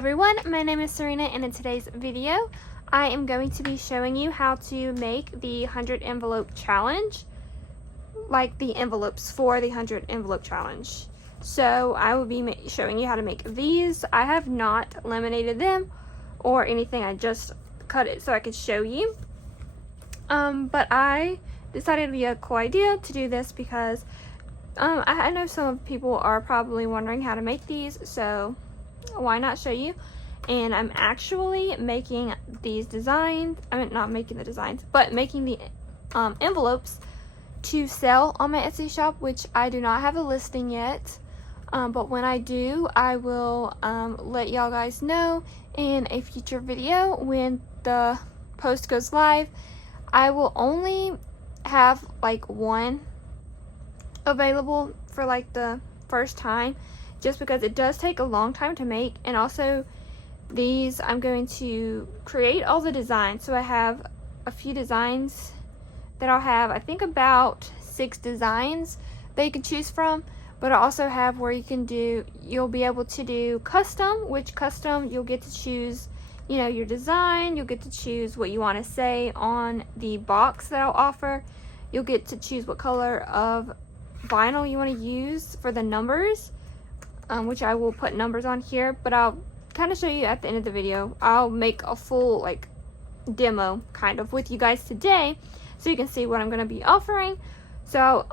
everyone, my name is Sarina, and in today's video I am going to be showing you how to make the 100 envelope challenge, like the envelopes for the 100 envelope challenge. So I will be showing you how to make these. I have not laminated them or anything, I just cut it so I could show you. But I decided it would be a cool idea to do this because I know some people are probably wondering how to make these, so why not show you? And I'm actually making these designs, not making the designs, but making the envelopes to sell on my Etsy shop, which I do not have a listing yet. But when I do, I will let y'all guys know in a future video when the post goes live. I will only have like one available for like the first time, just because it does take a long time to make. And also these, I'm going to create all the designs, so I have a few designs that I'll have, I think about 6 designs that you can choose from. But I also have where you'll be able to do custom, which custom you'll get to choose, you know, your design. You'll get to choose what you want to say on the box that I'll offer. You'll get to choose what color of vinyl you want to use for the numbers, which I will put numbers on here, but I'll kind of show you at the end of the video. I'll make a full like demo kind of with you guys today so you can see what I'm going to be offering. So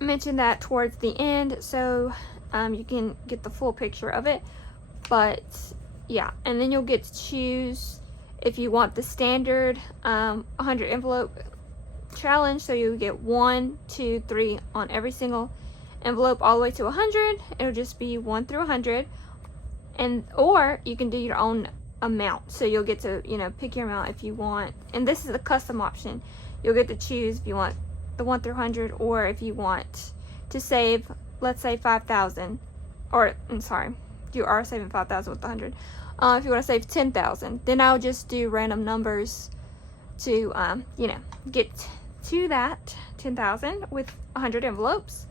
mention that towards the end so you can get the full picture of it. But yeah, and then you'll get to choose if you want the standard 100 envelope challenge, so you get 1, 2, 3 on every single envelope all the way to 100. It'll just be 1 through 100, or you can do your own amount, so you'll get to, you know, pick your amount if you want. And this is the custom option. You'll get to choose if you want the 1 through 100, or if you want to save, let's say 5,000, or I'm sorry, you are saving 5,000 with the 100. If you want to save 10,000, then I'll just do random numbers to you know, get to that 10,000 with 100 envelopes.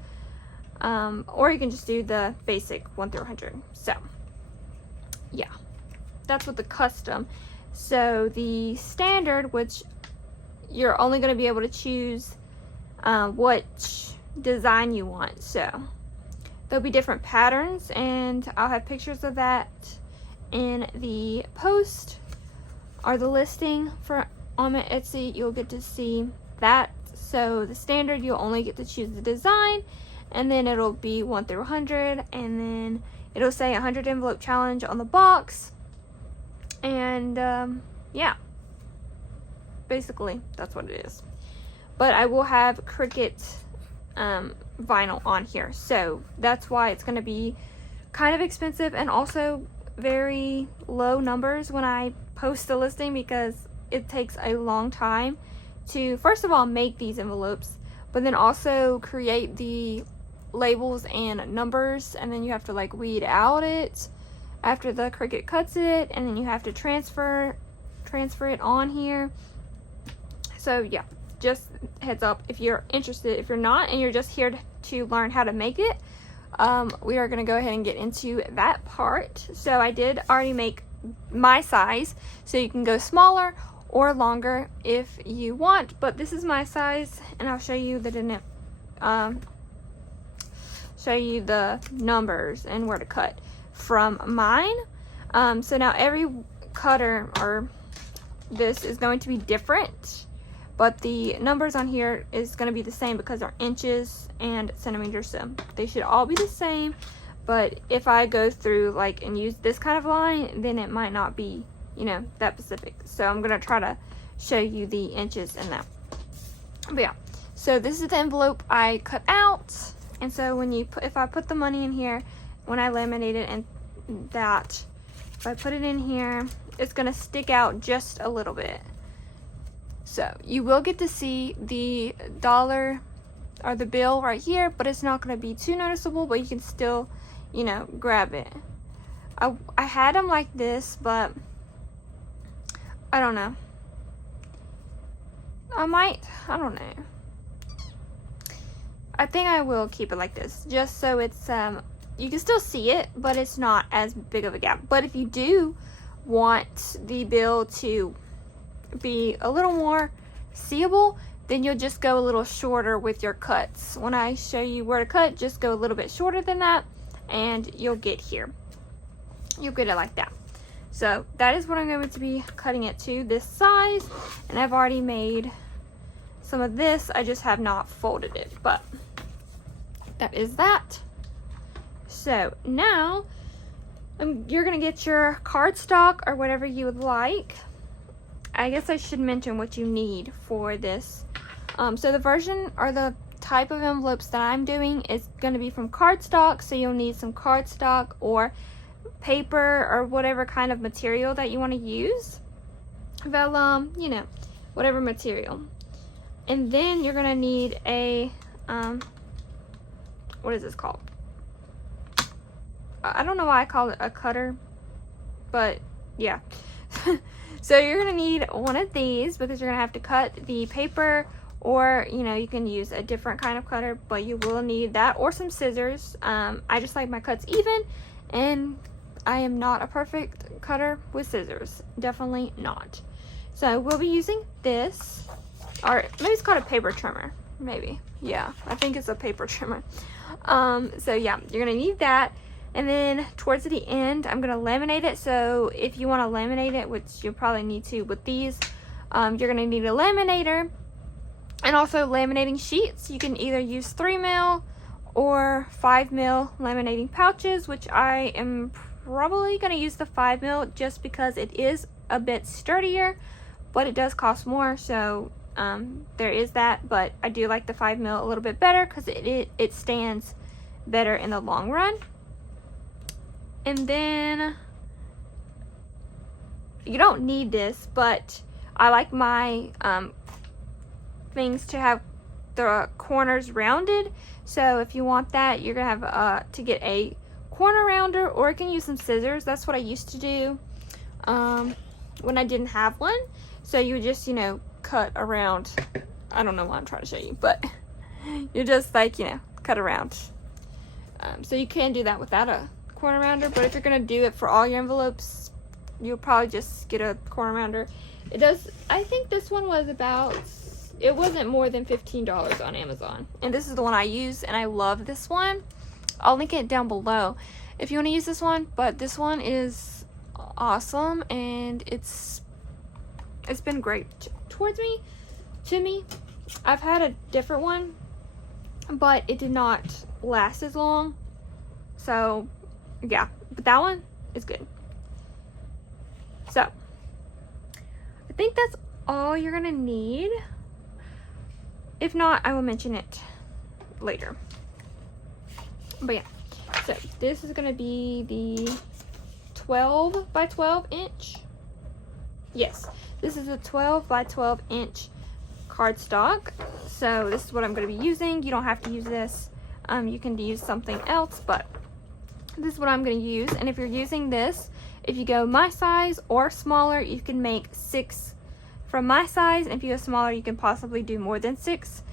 Or you can just do the basic 1 through 100. So yeah, that's what the custom. So the standard, which you're only going to be able to choose which design you want. So there'll be different patterns, and I'll have pictures of that in the post or the listing for on my Etsy. You'll get to see that. So the standard, you'll only get to choose the design, and then it'll be 1 through 100, and then it'll say 100 envelope challenge on the box. And yeah, basically that's what it is. But I will have Cricut vinyl on here, so that's why it's going to be kind of expensive and also very low numbers when I post the listing, because it takes a long time to, first of all, make these envelopes, but then also create the labels and numbers, and then you have to like weed out it after the Cricut cuts it, and then you have to transfer it on here. So yeah, just heads up if you're interested. If you're not and you're just here to learn how to make it, we are going to go ahead and get into that part. So I did already make my size, so you can go smaller or longer if you want, but this is my size, and I'll show you the numbers and where to cut from mine. So now every cutter or this is going to be different, but the numbers on here is going to be the same because they're inches and centimeters, so they should all be the same. But if I go through like and use this kind of line, then it might not be, you know, that specific. So I'm gonna try to show you the inches and that. But yeah, so this is the envelope I cut out. And so when you put, if I put the money in here, when I laminate it, and that, if I put it in here, it's gonna stick out just a little bit. So you will get to see the dollar or the bill right here, but it's not gonna be too noticeable, but you can still, you know, grab it. I had them like this, but I don't know. I don't know. I think I will keep it like this, just so it's you can still see it, but it's not as big of a gap. But if you do want the bill to be a little more seeable, then you'll just go a little shorter with your cuts. When I show you where to cut, just go a little bit shorter than that, and you'll get here. You'll get it like that. So that is what I'm going to be cutting it to, this size. And I've already made some of this, I just have not folded it, but that is that. So now you're gonna get your cardstock or whatever you would like. I guess I should mention what you need for this. So the version or the type of envelopes that I'm doing is going to be from cardstock, so you'll need some cardstock or paper or whatever kind of material that you want to use. Vellum, you know, whatever material. And then you're going to need a what is this called? I don't know why I call it a cutter, but yeah. So you're going to need one of these because you're going to have to cut the paper, or you know, you can use a different kind of cutter, but you will need that or some scissors. I just like my cuts even, and I am not a perfect cutter with scissors. Definitely not. So we'll be using this, or maybe it's called a paper trimmer. Maybe. Yeah, I think it's a paper trimmer. So yeah, you're going to need that. And then towards the end, I'm going to laminate it. So if you want to laminate it, which you'll probably need to with these, you're going to need a laminator and also laminating sheets. You can either use 3mm or 5mm laminating pouches, which I am probably going to use the 5mm just because it is a bit sturdier, but it does cost more. So there is that, but I do like the 5mm a little bit better because it stands better in the long run. And then you don't need this, but I like my things to have the corners rounded. So if you want that, you're gonna have to get a corner rounder, or you can use some scissors. That's what I used to do when I didn't have one. So you would just, you know, cut around. I don't know what I'm trying to show you, but you just like, you know, cut around. So you can do that without a corner rounder, but if you're gonna do it for all your envelopes, you'll probably just get a corner rounder. It does, I think this one was about, it wasn't more than $15 on Amazon, and this is the one I use, and I love this one. I'll link it down below if you want to use this one, but this one is awesome, and it's been great to me. I've had a different one, but it did not last as long. So yeah, but that one is good. So I think that's all you're gonna need. If not, I will mention it later. But yeah, so this is gonna be the 12 by 12 inch. Yes, this is a 12 by 12 inch cardstock. So this is what I'm gonna be using. You don't have to use this. You can use something else, but this is what I'm going to use. And if you're using this, if you go my size or smaller, you can make 6 from my size. And if you go smaller, you can possibly do more than 6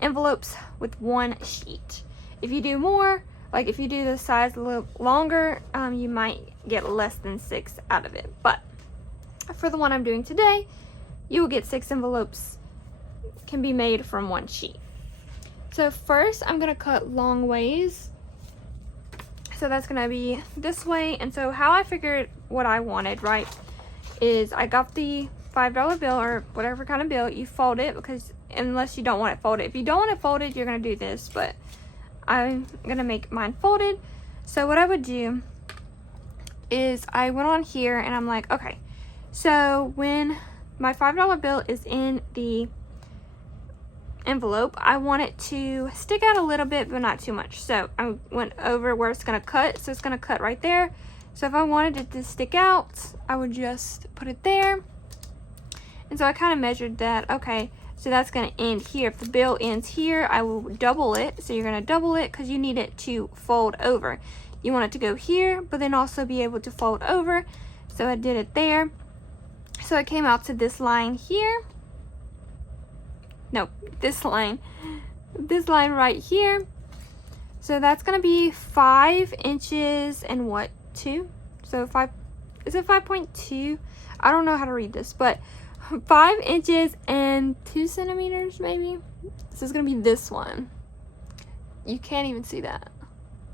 envelopes with one sheet. If you do more, like if you do the size a little longer, you might get less than 6 out of it. But for the one I'm doing today, you will get 6 envelopes can be made from one sheet. So first, I'm going to cut long ways. So that's gonna be this way. And so how I figured what I wanted, right, is I got the $5 bill or whatever kind of bill. You fold it, because unless you don't want it folded. If you don't want it folded, you're gonna do this, but I'm gonna make mine folded. So what I would do is I went on here and I'm like, okay, so when my $5 bill is in the envelope, I want it to stick out a little bit, but not too much. So I went over where it's going to cut, so it's going to cut right there. So if I wanted it to stick out, I would just put it there. And so I kind of measured that. Okay, so that's going to end here. If the bill ends here, I will double it. So you're going to double it because you need it to fold over. You want it to go here, but then also be able to fold over. So I did it there. So it came out to this line here. No, this line right here. So So that's gonna be 5 inches and what, 2? So 5, is it 5.2? I don't know how to read this, but 5 inches and 2 centimeters maybe. This is gonna be this one. You can't even see that.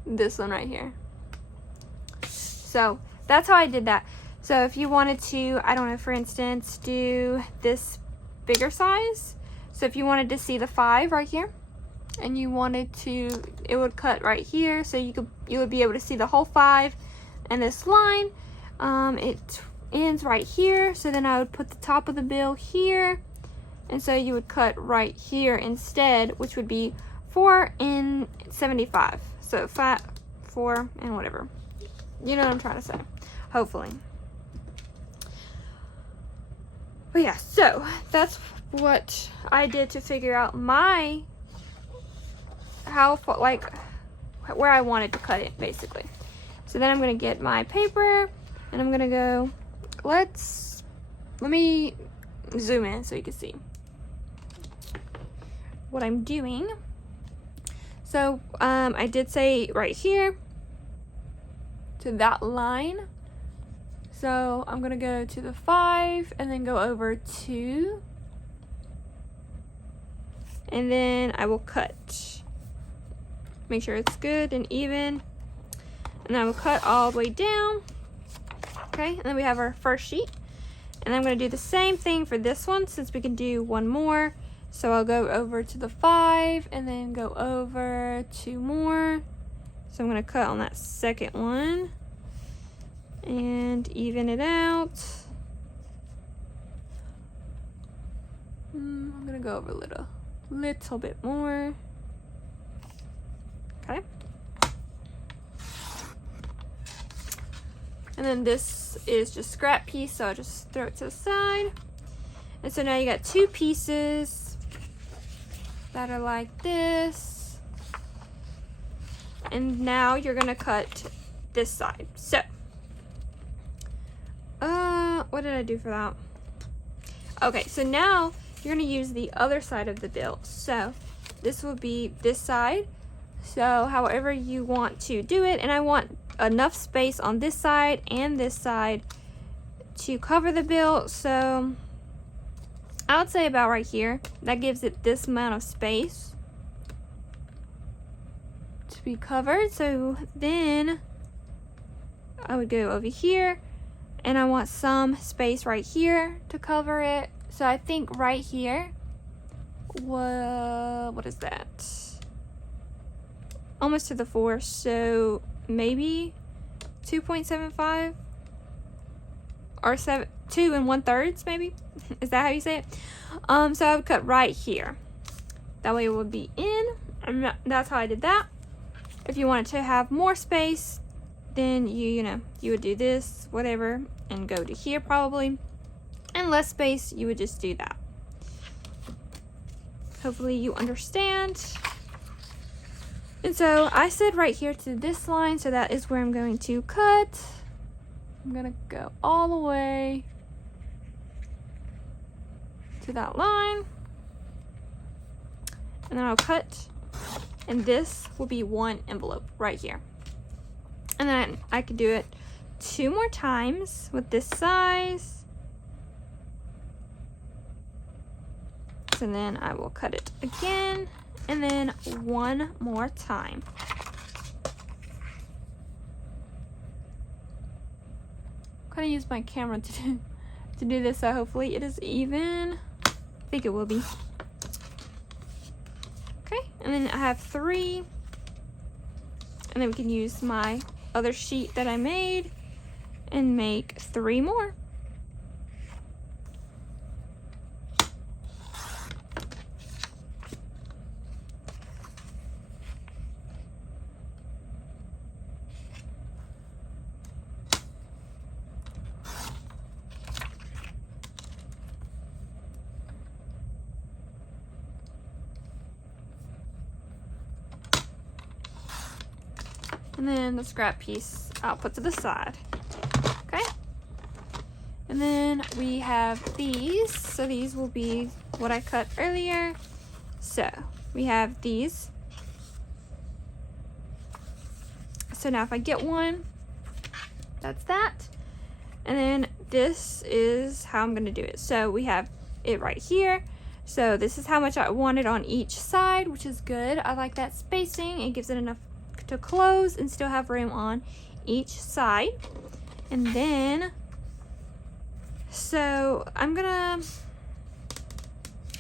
This one right here. So that's how I did that. So if you wanted to, I don't know, for instance, do this bigger size. So if you wanted to see the 5 right here, and you wanted to, it would cut right here, so you would be able to see the whole 5. And this line, it ends right here. So then I would put the top of the bill here, and so you would cut right here instead, which would be 4 and 75. So 5, 4, and whatever. You know what I'm trying to say, hopefully. But yeah, so that's what I did to figure out my where I wanted to cut it, basically. So then I'm gonna get my paper and I'm gonna go, let me zoom in so you can see what I'm doing. So I did say right here to that line. So I'm gonna go to the 5 and then go over 2, and then I will cut. Make sure it's good and even, and I will cut all the way down. Okay, and then we have our first sheet, and I'm going to do the same thing for this one since we can do one more. So I'll go over to the 5 and then go over 2 more. So I'm going to cut on that second one and even it out. I'm going to go over a little bit more. Okay. And then this is just scrap piece, so I'll just throw it to the side. And so now you got 2 pieces that are like this. And now you're gonna cut this side. So, what did I do for that? Okay, so now you're gonna use the other side of the bill. So this will be this side. So however you want to do it, and I want enough space on this side and this side to cover the bill. So I would say about right here. That gives it this amount of space to be covered. So then I would go over here, and I want some space right here to cover it. So I think right here, what is that? Almost to the 4, so maybe 2.75 or 2 1/3 maybe. Is that how you say it? So I would cut right here. That way it would be in. And that's how I did that. If you wanted to have more space, then you would do this, whatever, and go to here probably. And less space, you would just do that. Hopefully you understand. And so I said right here to this line, so that is where I'm going to cut. I'm gonna go all the way to that line, and then I'll cut, and this will be 1 envelope right here. And then I could do it 2 more times with this size, and then I will cut it again, and then 1 more time. I'm gonna use my camera to do this, so hopefully it is even. I think it will be. Okay, and then I have 3, and then we can use my other sheet that I made and make 3 more. And then the scrap piece I'll put to the side. Okay. And then we have these. So these will be what I cut earlier. So we have these. So now if I get one, that's that. And then this is how I'm gonna do it. So we have it right here. So this is how much I wanted on each side, which is good. I like that spacing. It gives it enough to close and still have room on each side. And then, so I'm gonna,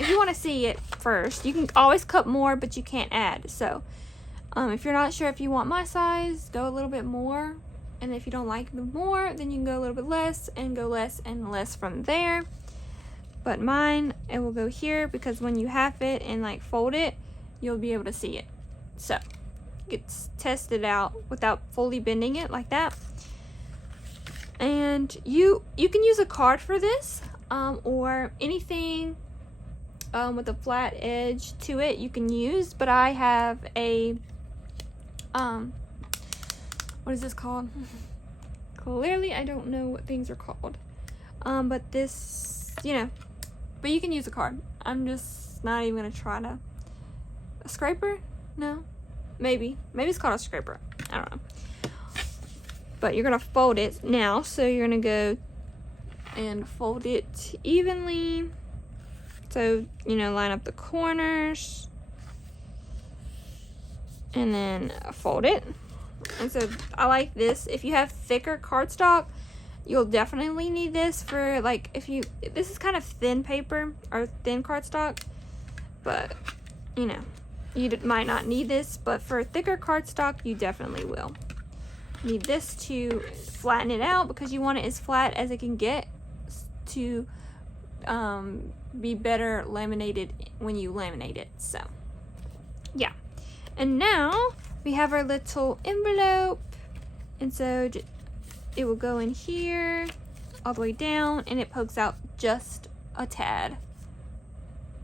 if you want to see it first, you can always cut more, but you can't add. So if you're not sure if you want my size, go a little bit more. And if you don't like the more, then you can go a little bit less and go less and less from there. But mine, it will go here because when you half it and like fold it, you'll be able to see it. So it's tested out without fully bending it like that. And you can use a card for this, or anything with a flat edge to it you can use. But I have a what is this called? Clearly I don't know what things are called. But this, you know, but you can use a card. I'm just not even gonna try to. A scraper? No, maybe it's called a scraper. I don't know. But you're gonna fold it now, so you're gonna go and fold it evenly. So, you know, line up the corners and then fold it. And so I like this. If you have thicker cardstock, you'll definitely need this for, like, if you, this is kind of thin paper or thin cardstock, but you know, you might not need this, but for thicker cardstock you definitely will need this to flatten it out, because you want it as flat as it can get to be better laminated when you laminate it. So yeah, and now we have our little envelope, and so it will go in here all the way down, and it pokes out just a tad.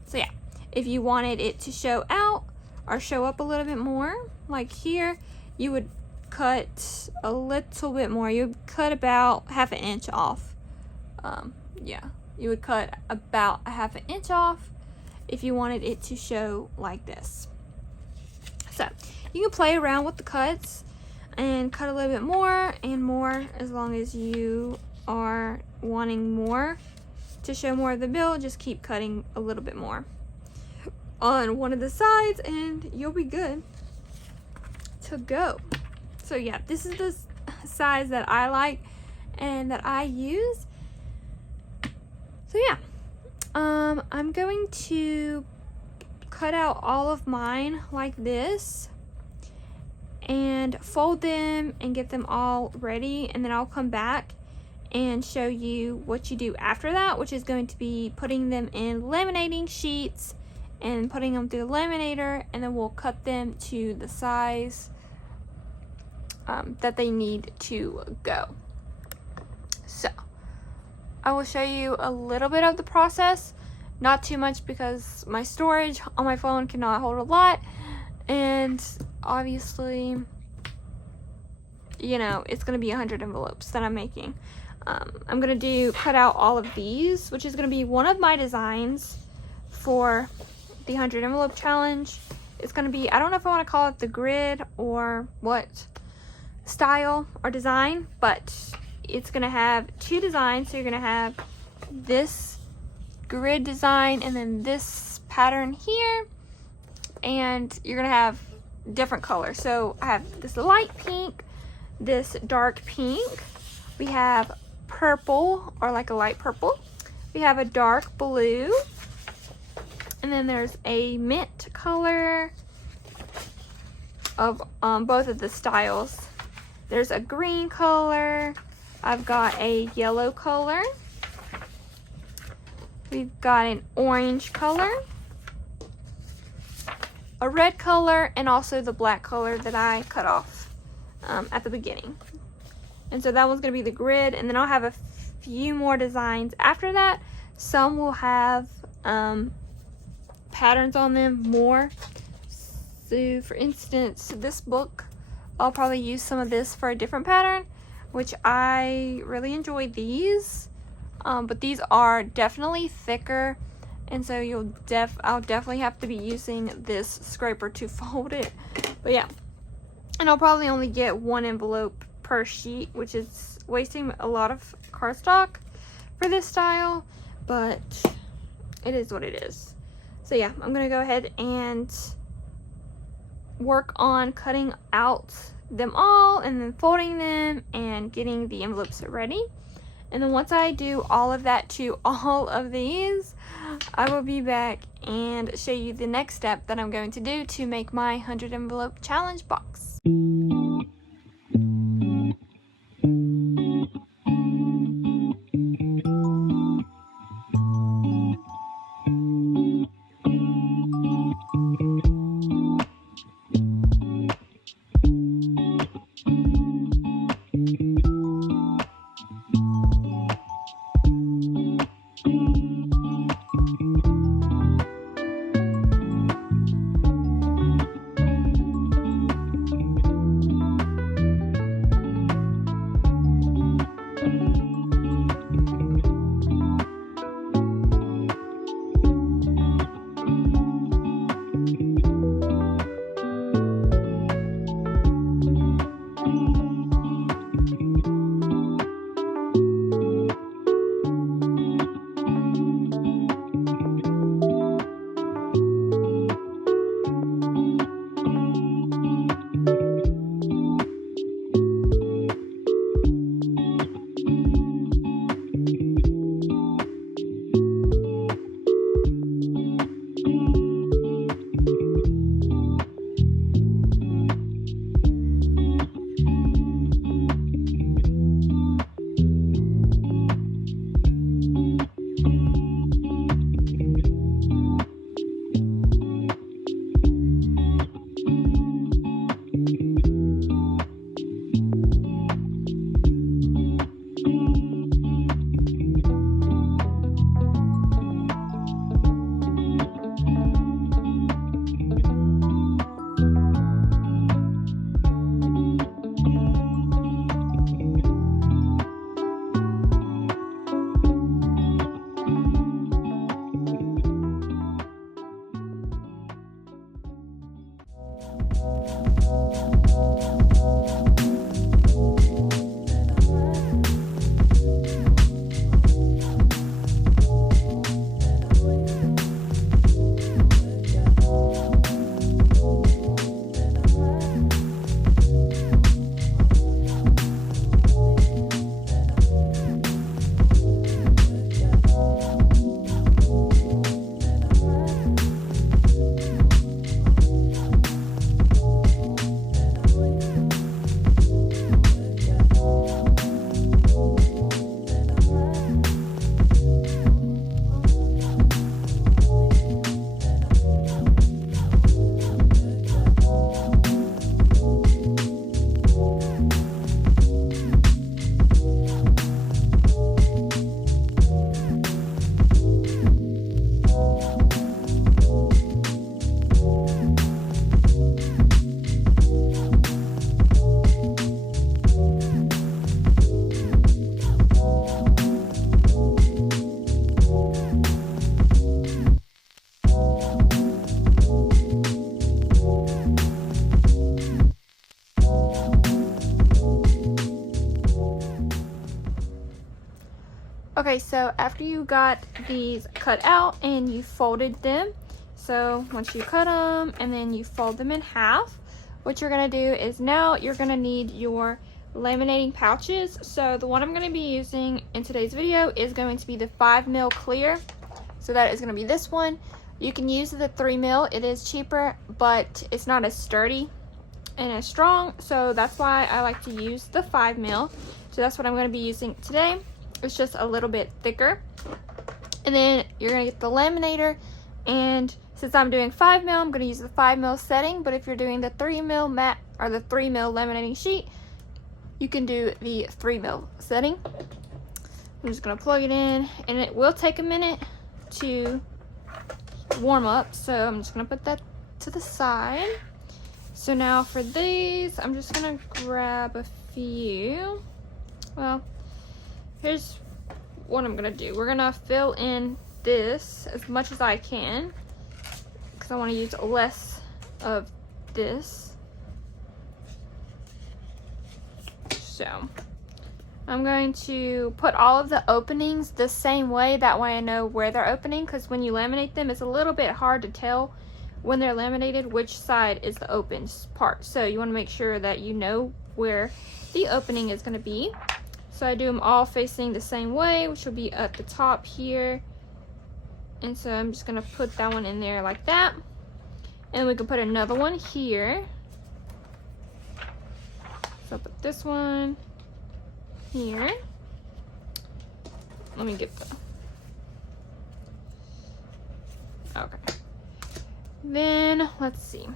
So yeah, if you wanted it to show out or show up a little bit more, like here, you would cut a little bit more. You would cut about ½ an inch off. Yeah, you would cut about ½ an inch off if you wanted it to show like this. So you can play around with the cuts and cut a little bit more and more, as long as you are wanting more to show more of the bill. Just keep cutting a little bit more on one of the sides and you'll be good to go. So yeah, this is the size that I like and that I use. So yeah, I'm going to cut out all of mine like this and fold them and get them all ready, and then I'll come back and show you what you do after that, which is going to be putting them in laminating sheets and putting them through the laminator, and then we'll cut them to the size that they need to go. So I will show you a little bit of the process, not too much because my storage on my phone cannot hold a lot, and obviously, you know, it's going to be 100 envelopes that I'm making. I'm going to cut out all of these, which is going to be one of my designs for the 100 envelope challenge. It's going to be, I don't know if I want to call it the grid or what style or design, but it's going to have two designs. So you're going to have this grid design and then this pattern here, and you're going to have different colors. So I have this light pink, this dark pink, we have purple or like a light purple, we have a dark blue, and then there's a mint color of both of the styles. There's a green color, I've got a yellow color, we've got an orange color, a red color, and also the black color that I cut off at the beginning. And so that one's going to be the grid, and then I'll have a few more designs after that. Some will have patterns on them more. So for instance, this book, I'll probably use some of this for a different pattern, which I really enjoy these, but these are definitely thicker, and so I'll definitely have to be using this scraper to fold it. But yeah, And I'll probably only get one envelope per sheet, which is wasting a lot of cardstock for this style, but it is what it is. So yeah, I'm gonna go ahead and work on cutting out them all and then folding them and getting the envelopes ready. And then once I do all of that to all of these, I will be back and show you the next step that I'm going to do to make my 100 envelope challenge box. Okay, so after you got these cut out and you folded them, so once you cut them and then you fold them in half, what you're going to do is now you're going to need your laminating pouches. So the one I'm going to be using in today's video is going to be the 5mm clear. So that is going to be this one. You can use the 3mm, it is cheaper, but it's not as sturdy and as strong, so that's why I like to use the 5mm. So that's what I'm going to be using today. It's just a little bit thicker. And then you're going to get the laminator, and since I'm doing 5mm, I'm going to use the 5mm setting, but if you're doing the 3mm mat or the 3mm laminating sheet, you can do the 3mm setting. I'm just going to plug it in, and it will take a minute to warm up, so I'm just going to put that to the side. So now for these, I'm just going to grab a few. Well, here's what I'm gonna do. We're gonna fill in this as much as I can because I want to use less of this. So I'm going to put all of the openings the same way. That way I know where they're opening, because when you laminate them, it's a little bit hard to tell when they're laminated which side is the open part. So you want to make sure that you know where the opening is going to be. So I do them all facing the same way, which will be at the top here. And so I'm just going to put that one in there like that. And we can put another one here. So I'll put this one here. Let me get the... Okay. Then, let's see.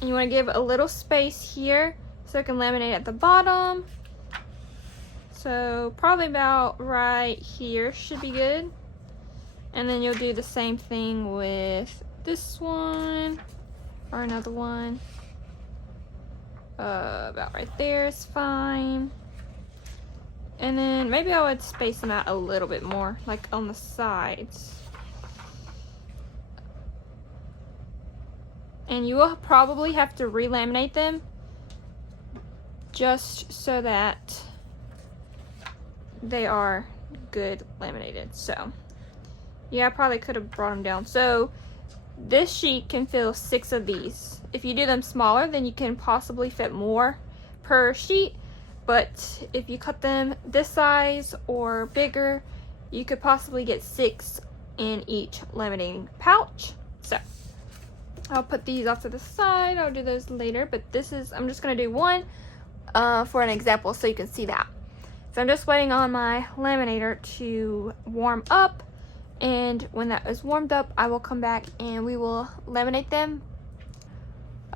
And you want to give a little space here so I can laminate at the bottom. So probably about right here should be good. And then you'll do the same thing with this one or another one. About right there is fine. And then maybe I would space them out a little bit more, like on the sides. And you will probably have to re-laminate them just so that they are good laminated. So yeah, I probably could have brought them down. So this sheet can fill 6 of these. If you do them smaller, then you can possibly fit more per sheet. But if you cut them this size or bigger, you could possibly get 6 in each laminating pouch. So I'll put these off to the side. I'll do those later, but this is, I'm just gonna do one for an example so you can see that. So I'm just waiting on my laminator to warm up, and when that is warmed up, I will come back and we will laminate them.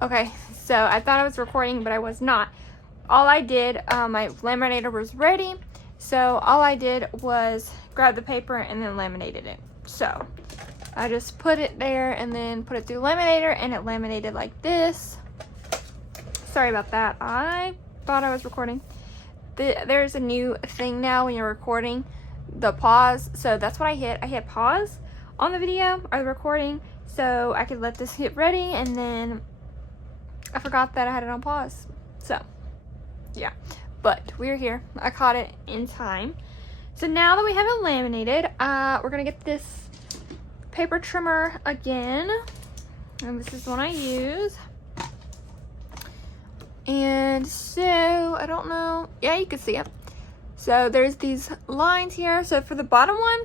Okay, so I thought I was recording, but I was not. All I did, my laminator was ready, so all I did was grab the paper and then laminated it. So I just put it there and then put it through the laminator, and it laminated like this. Sorry about that. I thought I was recording. There's a new thing now when you're recording, the pause. So that's what I hit. I hit pause on the video or the recording so I could let this get ready, and then I forgot that I had it on pause. So yeah, but we're here. I caught it in time. So now that we have it laminated, we're gonna get this paper trimmer again, and this is the one I use. And so I don't know, yeah, you can see it. So there's these lines here. So for the bottom one,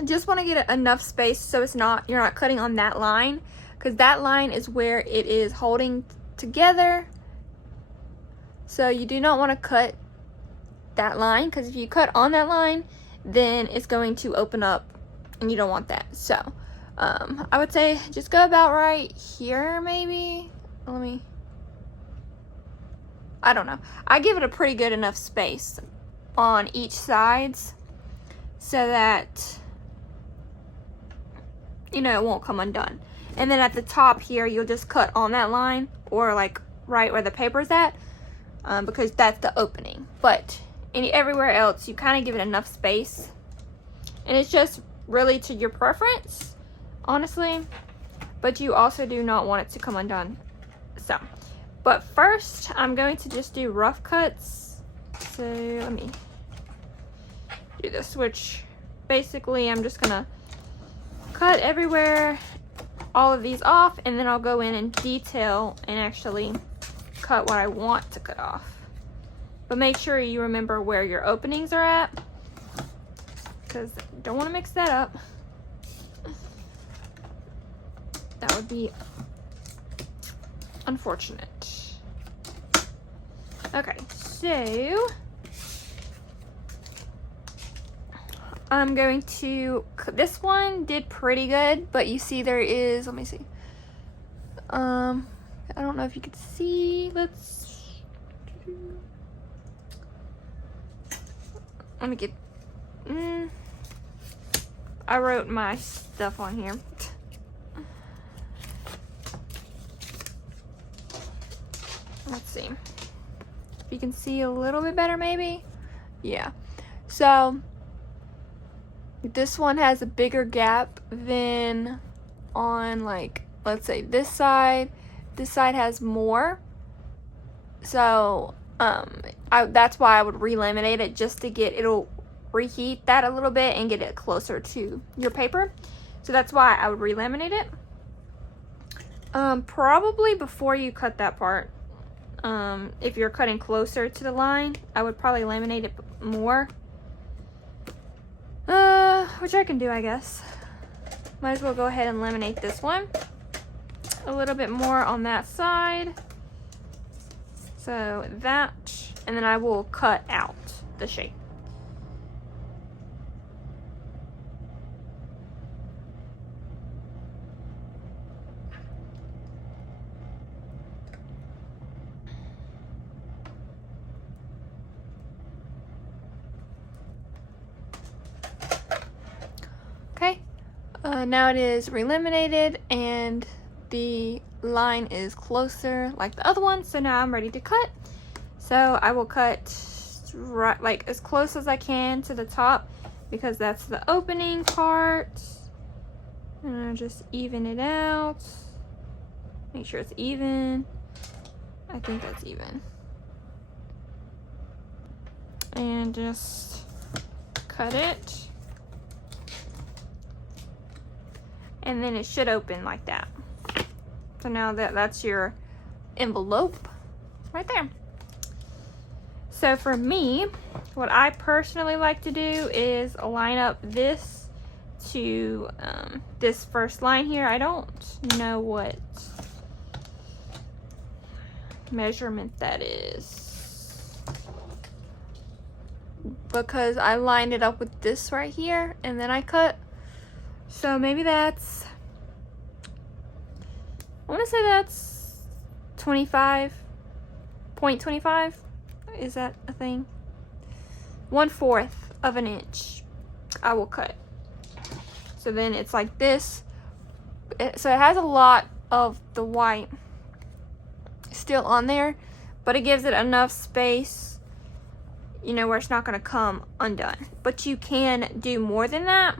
I just want to get enough space so it's not, you're not cutting on that line, because that line is where it is holding together. So you do not want to cut that line, because if you cut on that line, then it's going to open up, and you don't want that. So I would say just go about right here, maybe. Let me, I don't know. I give it a pretty good enough space on each sides so that, you know, it won't come undone. And then at the top here, you'll just cut on that line, or like right where the paper's at, because that's the opening. But everywhere else, you kind of give it enough space. And it's just really to your preference, honestly. But you also do not want it to come undone. So, but first, I'm going to just do rough cuts. So let me do this, which basically I'm just gonna cut everywhere, all of these off, and then I'll go in and detail and actually cut what I want to cut off. But make sure you remember where your openings are at, because you don't want to mix that up. That would be unfortunate. Okay, so I'm going to, this one did pretty good, but you see there is, let me see. I don't know if you can see, let me get, I wrote my stuff on here. Let's see if you can see a little bit better, maybe. Yeah, so this one has a bigger gap than on, like, let's say this side, This side has more. So that's why I would re-laminate it, just to get, it'll reheat that a little bit and get it closer to your paper. So that's why I would re-laminate it. Probably before you cut that part. If you're cutting closer to the line, I would probably laminate it more. Which I can do, I guess. Might as well go ahead and laminate this one. A little bit more on that side. So that, and then I will cut out the shape. Okay, now it is re-laminated and the line is closer like the other one, so now I'm ready to cut. So I will cut right, like as close as I can to the top, because that's the opening part, and I'll just even it out, make sure it's even. I think that's even, and just cut it, and then it should open like that. So now that's your envelope right there. So for me, what I personally like to do is line up this to this first line here. I don't know what measurement that is, because I lined it up with this right here and then I cut. So maybe that's, I want to say that's 25.25. Is that a thing? 1/4 of an inch I will cut. So then it's like this. So it has a lot of the white still on there, but it gives it enough space, you know, where it's not going to come undone. But you can do more than that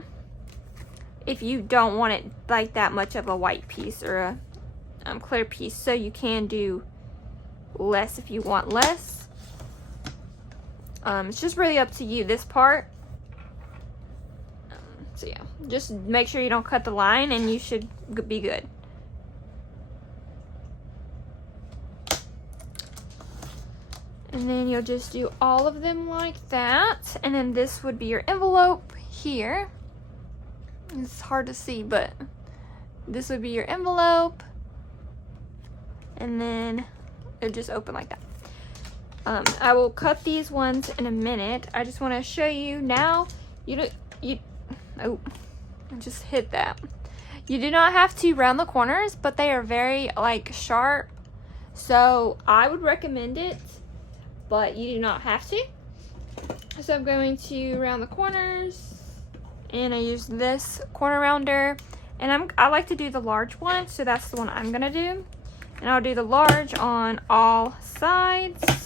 if you don't want it like that much of a white piece or a clear piece. So you can do less if you want less. It's just really up to you, this part. So yeah, just make sure you don't cut the line and you should be good. And then you'll just do all of them like that. And then this would be your envelope here. It's hard to see, but this would be your envelope. And then it'll just open like that. I will cut these ones in a minute. I just want to show you now. Oh, I just hit that. You do not have to round the corners, but they are very like sharp. So I would recommend it, but you do not have to. So I'm going to round the corners, and I use this corner rounder, and I like to do the large one, so that's the one I'm gonna do. And I'll do the large on all sides.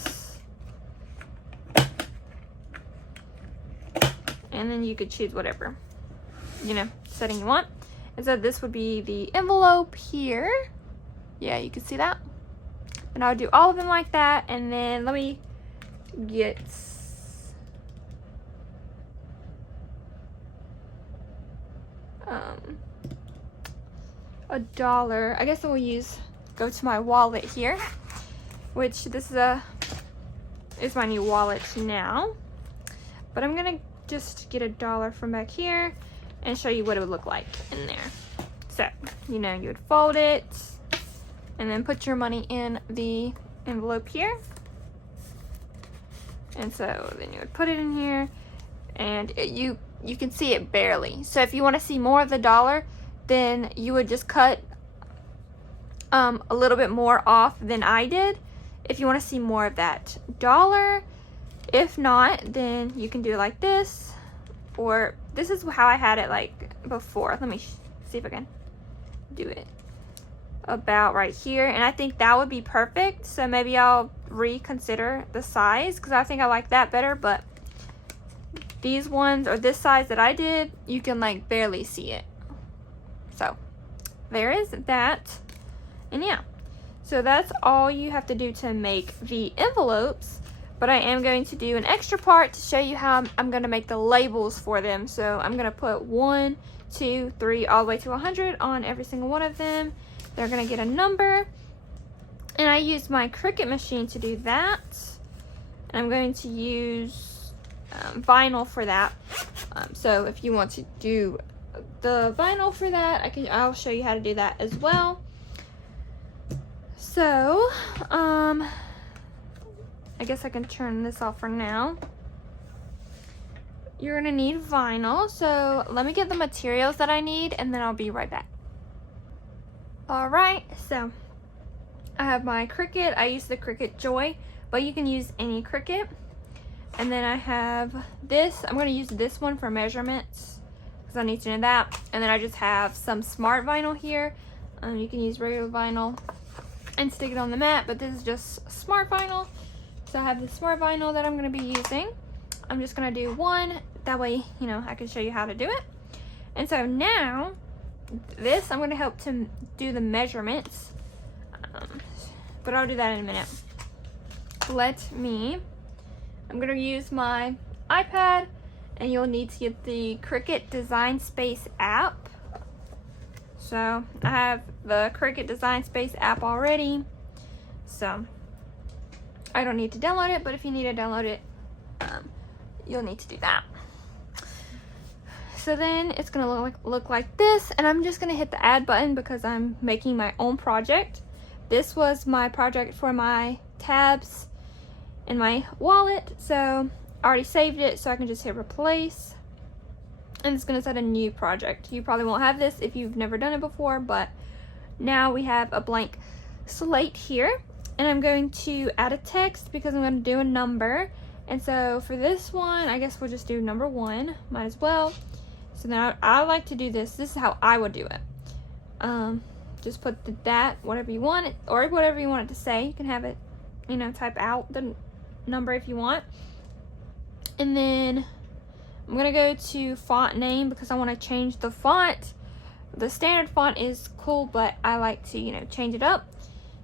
And then you could choose whatever, you know, setting you want. And so this would be the envelope here. Yeah, you can see that. And I'll do all of them like that. And then let me get $1. I guess I will go to my wallet here, which this is my new wallet now. But I'm gonna just get $1 from back here and show you what it would look like in there. So, you know, you would fold it and then put your money in the envelope here. And so then you would put it in here, and you can see it barely. So if you want to see more of the $1, then you would just cut a little bit more off than I did if you want to see more of that $1. If not, then you can do it like this, or this is how I had it like before. Let me see if I can do it about right here, and I think that would be perfect. So maybe I'll reconsider the size, because I think I like that better. But these ones, or this size that I did, you can like barely see it. So there is that. And yeah, So that's all you have to do to make the envelopes, but I am going to do an extra part to show you how I'm going to make the labels for them. So I'm going to put 1, 2, 3, all the way to 100 on every single one of them. They're going to get a number, and I use my Cricut machine to do that. And I'm going to use vinyl for that. So if you want to do the vinyl for that, I'll show you how to do that as well. So I guess I can turn this off for now. You're gonna need vinyl, so let me get the materials that I need and then I'll be right back. Alright, so I have my Cricut. I use the Cricut Joy, but you can use any Cricut. And then I have this. I'm going to use this one for measurements because I need to know that. And then I just have some smart vinyl here. You can use regular vinyl and stick it on the mat, but this is just smart vinyl. So I have the smart vinyl that I'm going to be using. I'm just going to do one. That way, you know, I can show you how to do it. And so now, this, I'm going to help to do the measurements. But I'll do that in a minute. I'm going to use my iPad, and you'll need to get the Cricut Design Space app. So I have the Cricut Design Space app already, so I don't need to download it, but if you need to download it, you'll need to do that. So then it's going to look like this, and I'm just going to hit the add button because I'm making my own project. This was my project for my tabs in my wallet, so I already saved it, so I can just hit replace, and it's going to set a new project. You probably won't have this if you've never done it before, but now we have a blank slate here, and I'm going to add a text because I'm going to do a number. And so for this one, I guess we'll just do number 1, might as well. So now I like to do this is how I would do it. Just put that, whatever you want it, or whatever you want it to say. You can have it, you know, type out the number if you want. And then I'm gonna go to font name because I want to change the font. The standard font is cool, but I like to, you know, change it up.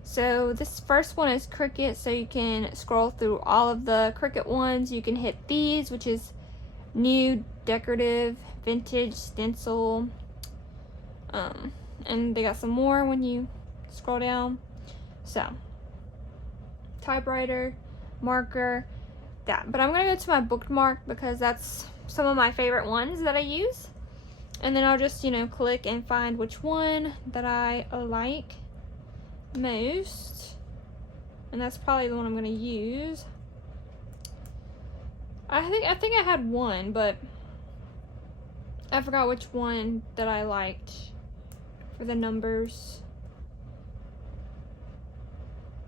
So this first one is Cricut, so you can scroll through all of the Cricut ones. You can hit these, which is new, decorative, vintage, stencil, and they got some more when you scroll down. So typewriter, marker, that. But I'm gonna go to my bookmark because that's some of my favorite ones that I use. And then I'll just, you know, click and find which one that I like most. And that's probably the one I'm gonna use. I think I had one, but I forgot which one that I liked for the numbers.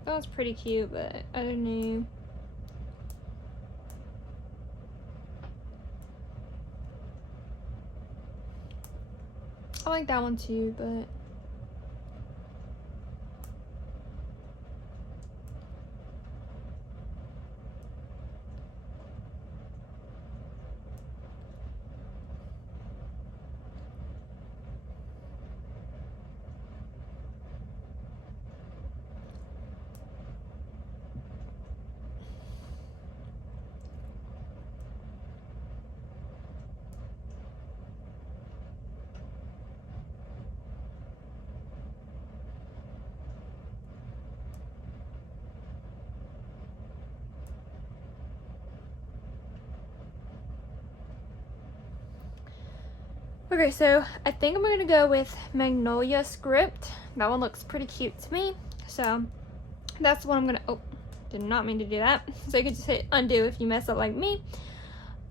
That was pretty cute, but I don't know. I like that one too, but okay, so I think I'm gonna go with Magnolia Script. That one looks pretty cute to me. So that's what I'm gonna, oh, did not mean to do that. So you can just hit undo if you mess up like me.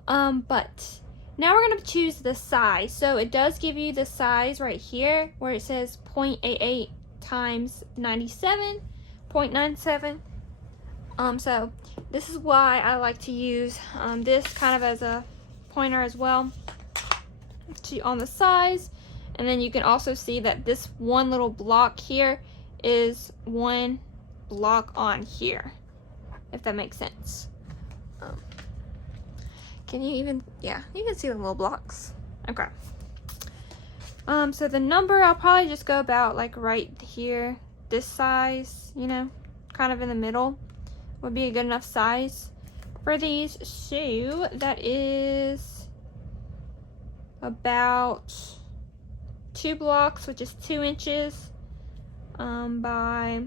But now we're gonna choose the size. So it does give you the size right here where it says 0.88 times 97.97. So this is why I like to use this kind of as a pointer as well on the size. And then you can also see that this one little block here is one block on here, if that makes sense. Can you even, yeah, you can see the little blocks. Okay. So the number, I'll probably just go about like right here, this size, you know, kind of in the middle would be a good enough size for these. So that is about 2 blocks, which is 2 inches by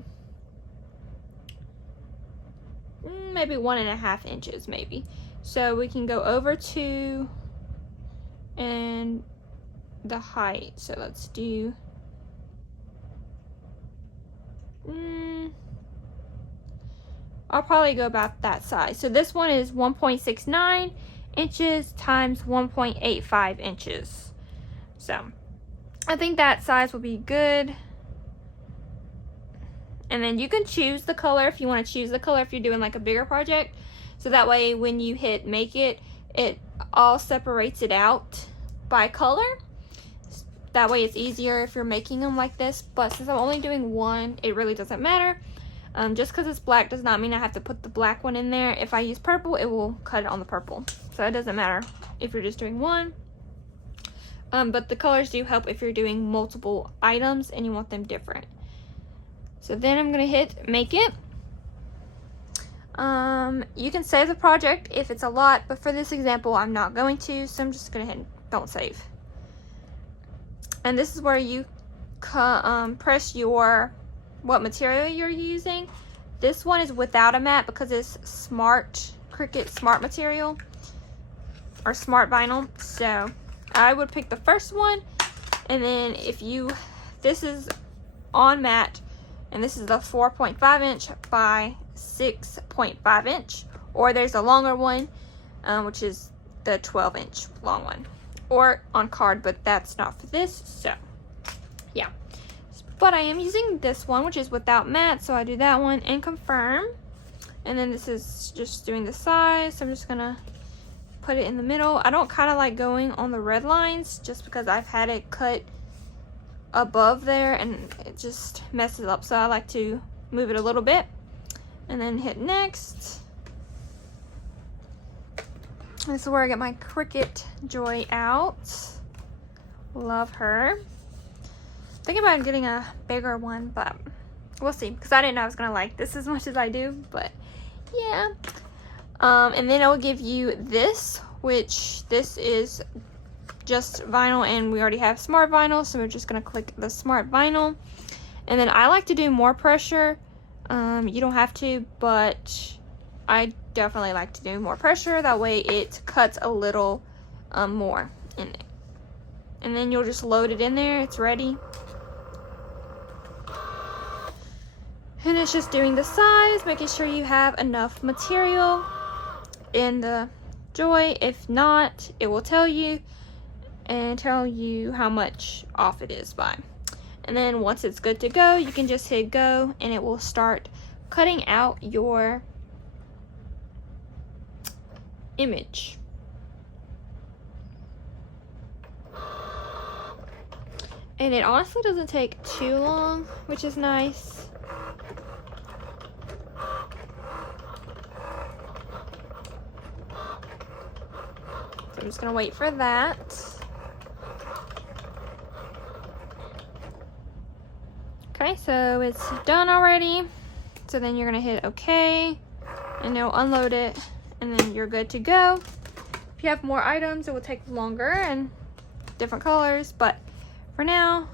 maybe 1.5 inches maybe. So we can go over 2 and the height. So let's do I'll probably go about that size. So this one is 1.69 inches times 1.85 inches. So I think that size will be good. And then you can choose the color if you want to choose the color if you're doing like a bigger project. So that way when you hit make it, it all separates it out by color. That way it's easier if you're making them like this. But since I'm only doing one, it really doesn't matter. Just because it's black does not mean I have to put the black one in there. If I use purple, it will cut it on the purple. So it doesn't matter if you're just doing one. But the colors do help if you're doing multiple items and you want them different. So then I'm going to hit make it. You can save the project if it's a lot, but for this example, I'm not going to. So I'm just going to hit don't save. And this is where you press your what material you're using. This one is without a mat because it's Cricut smart material or smart vinyl. So I would pick the first one, and then this is on mat, and this is the 4.5 inch by 6.5 inch, or there's a longer one, which is the 12 inch long one, or on card, but that's not for this. So yeah. But I am using this one, which is without mat, so I do that one and confirm. And then this is just doing the size, so I'm just gonna put it in the middle. I don't kind of like going on the red lines just because I've had it cut above there and it just messes up, so I like to move it a little bit and then hit next. This is where I get my Cricut Joy out. Love her. Thinking about getting a bigger one, but we'll see, because I didn't know I was gonna like this as much as I do, but yeah. And then it will give you this, which this is just vinyl, and we already have smart vinyl, so we're just gonna click the smart vinyl. And then I like to do more pressure. You don't have to, but I definitely like to do more pressure. That way it cuts a little more in it. And then you'll just load it in there. It's ready. And it's just doing the size, making sure you have enough material in the Joy. If not, it will tell you and tell you how much off it is by. And then once it's good to go, you can just hit go and it will start cutting out your image. And it honestly doesn't take too long, which is nice. So I'm just gonna wait for that. Okay, so it's done already. So then you're gonna hit OK, and it'll unload it, and then you're good to go. If you have more items, it will take longer and different colors, but for now,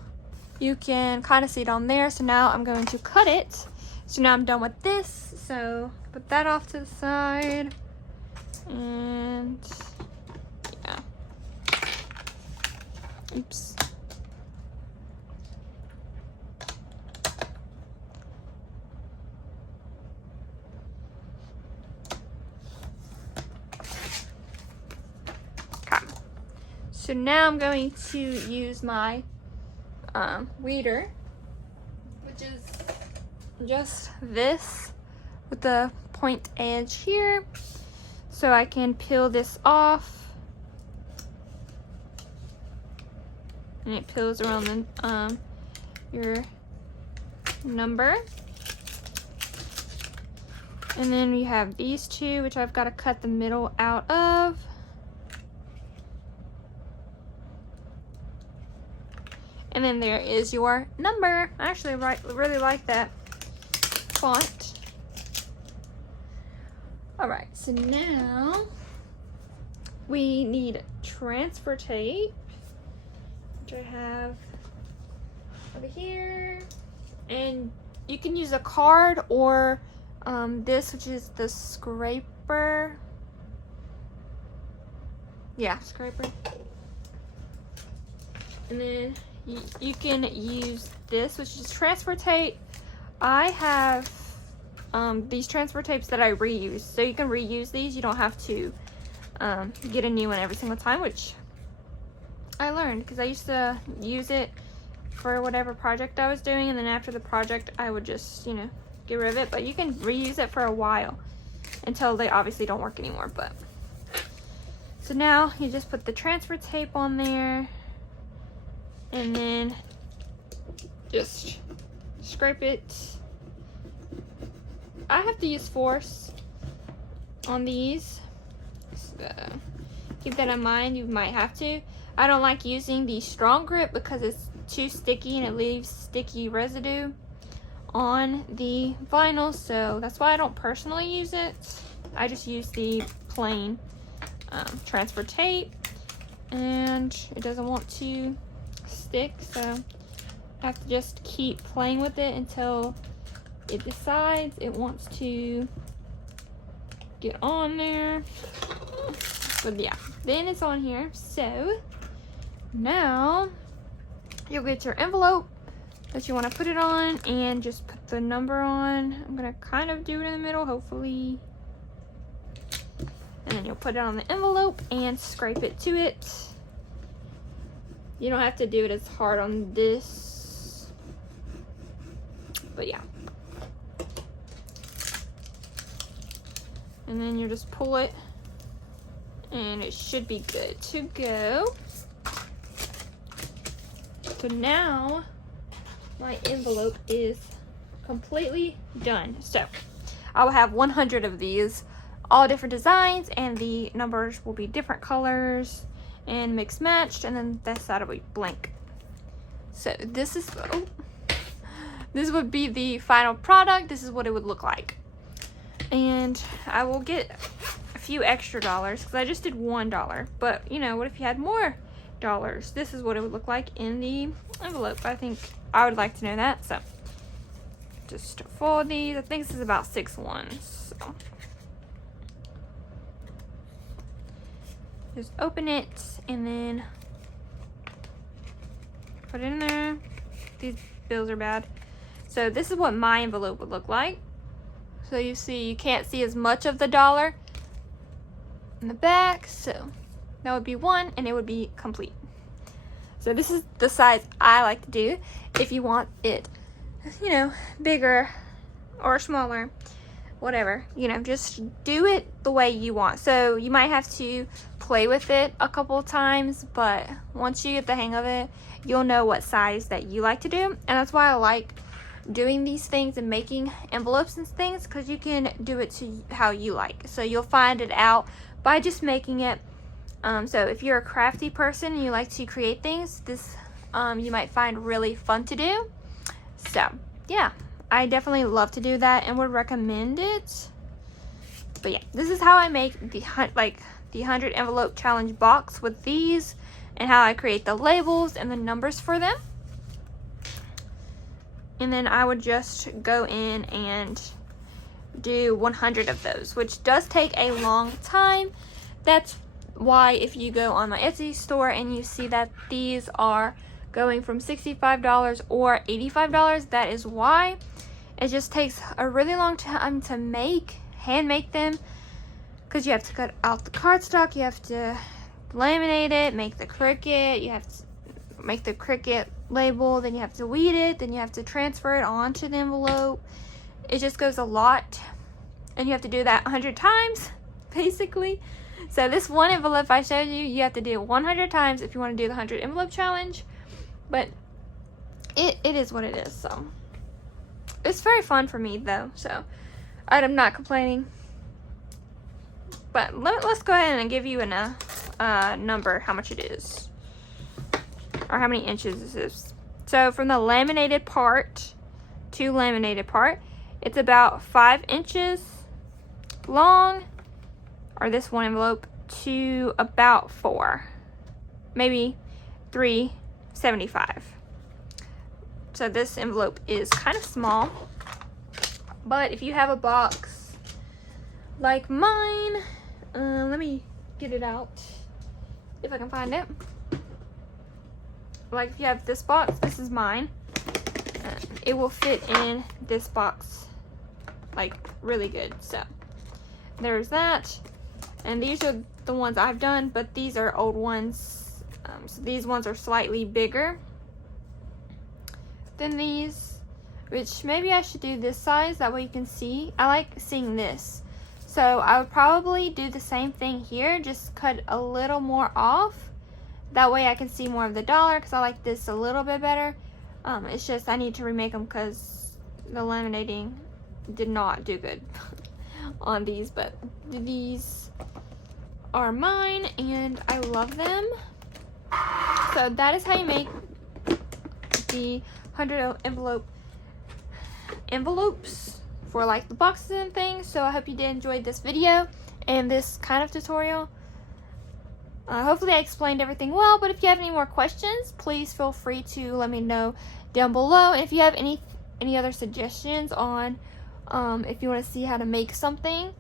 you can kind of see it on there. So now I'm going to cut it. So now I'm done with this. So put that off to the side. And yeah. Oops. Okay. So now I'm going to use my weeder, which is just this with the point edge here, so I can peel this off, and it peels around the your number. And then we have these two, which I've got to cut the middle out of. And then there is your number. I actually really like that font. Alright, so now we need transfer tape, which I have over here. And you can use a card or this, which is the scraper. Yeah, scraper. And then you can use this, which is transfer tape. I have these transfer tapes that I reuse, so you can reuse these. You don't have to get a new one every single time, which I learned because I used to use it for whatever project I was doing, and then after the project I would just, you know, get rid of it. But you can reuse it for a while until they obviously don't work anymore. But so now you just put the transfer tape on there and then just scrape it. I have to use force on these, so keep that in mind. You might have to. I don't like using the strong grip because it's too sticky and it leaves sticky residue on the vinyl, so that's why I don't personally use it. I just use the plain transfer tape, and it doesn't want to stick, so I have to just keep playing with it until it decides it wants to get on there. But yeah, then it's on here. So now you'll get your envelope that you want to put it on and just put the number on. I'm gonna kind of do it in the middle, hopefully. And then you'll put it on the envelope and scrape it to it. You don't have to do it as hard on this, but yeah. And then you just pull it and it should be good to go. So now my envelope is completely done. So I will have 100 of these, all different designs, and the numbers will be different colors and mixed matched, and then this side will be blank. So this is, this would be the final product. This is what it would look like. And I will get a few extra dollars because I just did $1. But you know, what if you had more dollars? This is what it would look like in the envelope. I think I would like to know that. So just fold these. I think this is about 6 ones. So just open it and then put it in there. These bills are bad. So this is what my envelope would look like. So you see, you can't see as much of the dollar in the back, so that would be 1 and it would be complete. So this is the size I like to do. If you want it, you know, bigger or smaller, whatever, you know, just do it the way you want. So you might have to play with it a couple of times, but once you get the hang of it, you'll know what size that you like to do. And that's why I like doing these things and making envelopes and things, because you can do it to how you like. So you'll find it out by just making it. So if you're a crafty person and you like to create things, this you might find really fun to do. So yeah, I definitely love to do that and would recommend it. But yeah, this is how I make the 100 envelope challenge box with these, and how I create the labels and the numbers for them. And then I would just go in and do 100 of those, which does take a long time. That's why if you go on my Etsy store and you see that these are going from $65 or $85, that is why. It just takes a really long time to hand make them, because you have to cut out the cardstock, you have to laminate it, make the Cricut, you have to make the Cricut label, then you have to weed it, then you have to transfer it onto the envelope. It just goes a lot, and you have to do that 100 times basically. So this one envelope I showed you, you have to do 100 times if you want to do the 100 envelope challenge. But it is what it is. So it's very fun for me though, so I'm not complaining. But let's go ahead and give you a number, how much it is, or how many inches this is. So from the laminated part to laminated part, it's about 5 inches long, or this one envelope, to about 4, maybe 3.75. So this envelope is kind of small, but if you have a box like mine, let me get it out if I can find it. Like if you have this box, this is mine, it will fit in this box like really good. So there's that, and these are the ones I've done, but these are old ones, so these ones are slightly bigger than these, which maybe I should do this size, that way you can see. I like seeing this, so I would probably do the same thing here, just cut a little more off, that way I can see more of the dollar, because I like this a little bit better. It's just I need to remake them because the laminating did not do good on these, but these are mine and I love them. So that is how you make the 100 envelopes for like the boxes and things. So I hope you did enjoy this video and this kind of tutorial. Hopefully I explained everything well, but if you have any more questions, please feel free to let me know down below. And if you have any other suggestions on if you want to see how to make something,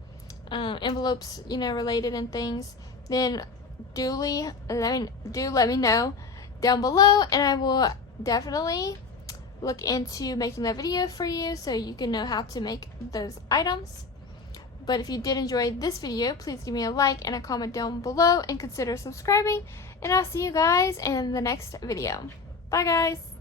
envelopes, you know, related and things, then do let me know down below, and I will definitely look into making that video for you so you can know how to make those items. But if you did enjoy this video, please give me a like and a comment down below and consider subscribing, and I'll see you guys in the next video. Bye guys!